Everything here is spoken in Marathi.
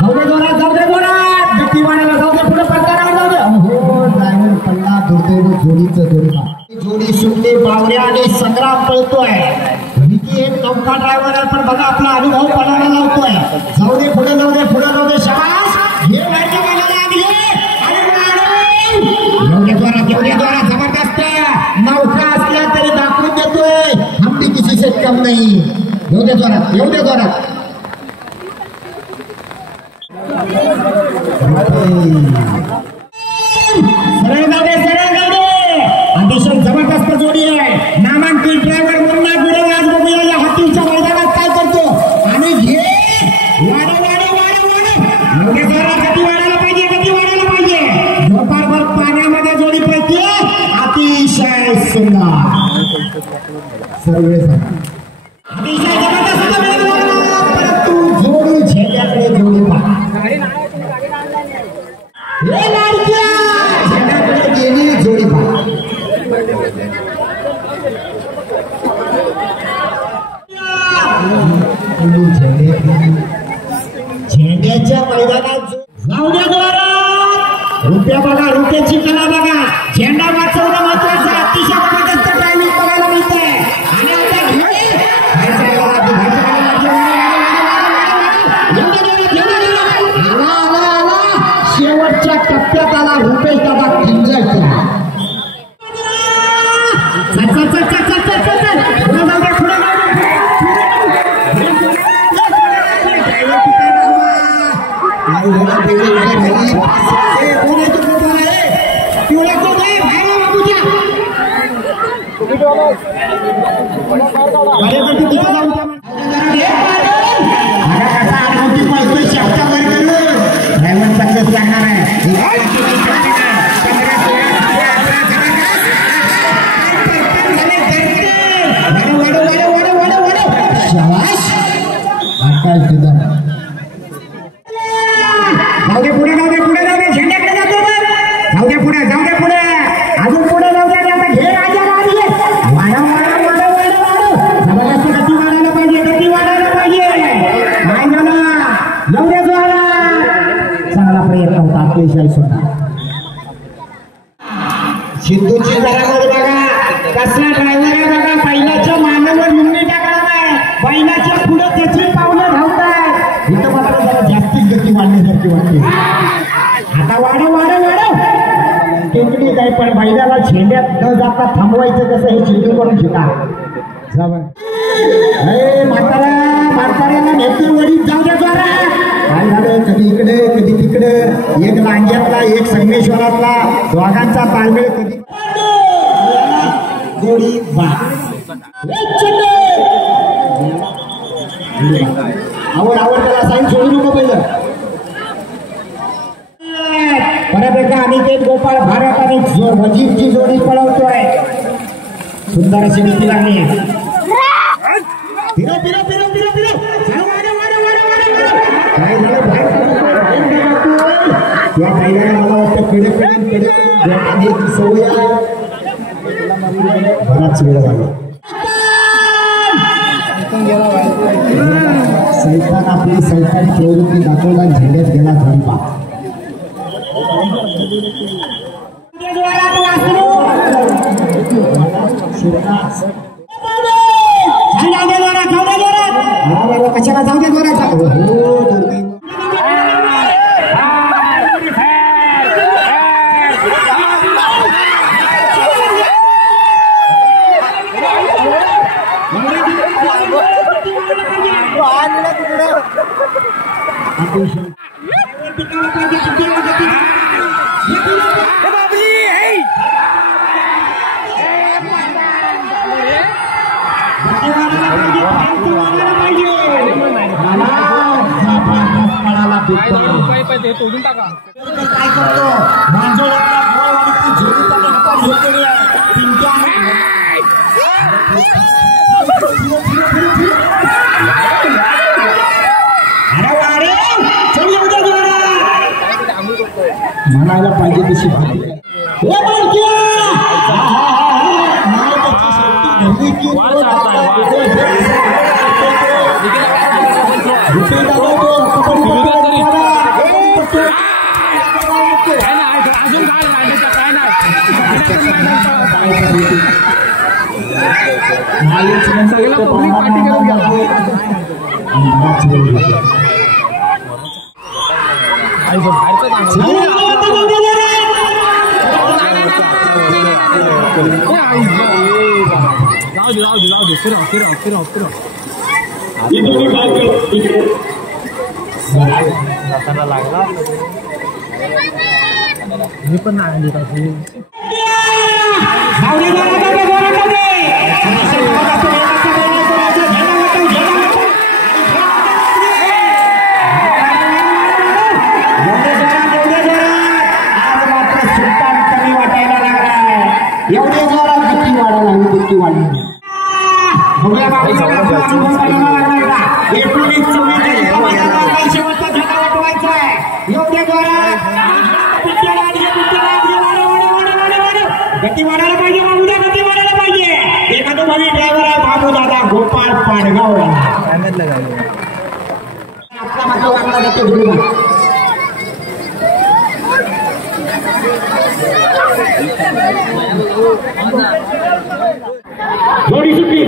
जाऊ दे जोरात गती वाढायला जाऊ दे पुढे पडताना जाऊ दे हो ड्रायव्हर पल्ला दुर्दैव जोडीचं जोडी सुटली बावऱ्या आणि संग्राम पळतोय भीती एक नौका ड्रायव्हर आहे पण बघा आपला अनुभव पणाला लावतोय जाऊ दे पुढे शाबास हे माहिती गेलेला एवढ्या द्वारा जबरदस्त नौका असल्या तरी दाखवून देतोय हम भी किसी से कम नहीं एवढ्या द्वारात सरळ गाडे अतिशय जबरदस्त जोडी आहे नामांकित ड्रायव्हर मुन्ना गुरे आज बघूया या हातीच्या मैदानात काय करतो आणि घे वाढ एवढ्या जोरात गती वाढायला पाहिजे झोपारभर पाण्यामध्ये जोडी पळते अतिशय सुंदर अतिशय जबरदस्त परंतु जोडी झेंड्याकडे जोडी पहा हे लाडक्या झेंड्याकडे गेली जोडी पहा झेंड्याच्या मैदानात जाऊ द्या जोरात रुपया बघा रुपयाची कला बघा झेंडा वाचवणं महत्वाचं अतिशय जबरदस्त ड्रायव्हिंग बघायला मिळते आणि आता शेवटच्या टप्प्यात आला रुपेश दादा किंजळतो सिद्धूची घरामध्ये बघा कसला ड्रायव्हर आहे बघा बैलाच्या मानावर मुंडी टाकणार आहे बैलाच्या पुढे त्याची पावलं धावतात इथं मात्र जरा जास्तीच गती वाढण्यासारखी वाटते आता वाढव टेकडी जाय पण बैलाला झेंड्यात न जाता थांबवायचं कसं हे चिंतू करून शिका म्हाताऱ्याला नेते वडीत जाऊ द्या जरा काय झालं कधी इकडे कधी तिकडे एक लांग्यातला एक संगमेश्वरातला दोघांचा ताळमेळ कधी जोडी आवड त्याला साईन सोडू नको पहिलं परत एका अनिकेत गोपाळ भारत आणि वजीरची जोडी पळवतोय सुंदर अशी भीती लागली या पहिल्याने मला वाटतं पिढे सवय बराच वेळ झाला सैतान आपली सैतानी प्रवृत्ती दाखवला झेंड्यात गेला धरपा कशाला जाऊ दे तोडून टाका काय करतो म्हणायला पाहिजे तशी भाजी सगळ्याला पब्लिक पार्टी करून घ्या जाऊ दे फिरा लागला मी पण नाही एवढे जोरात बुद्धी वाढायला बुद्धी वाढली गती वाढायला पाहिजे बाबूदा गती वाढायला पाहिजे एखादं भावी ड्रायव्हर आहे बाबू दादा गोपाळ पाडगाव आपला मात्र वागला जातो जोडी सुटली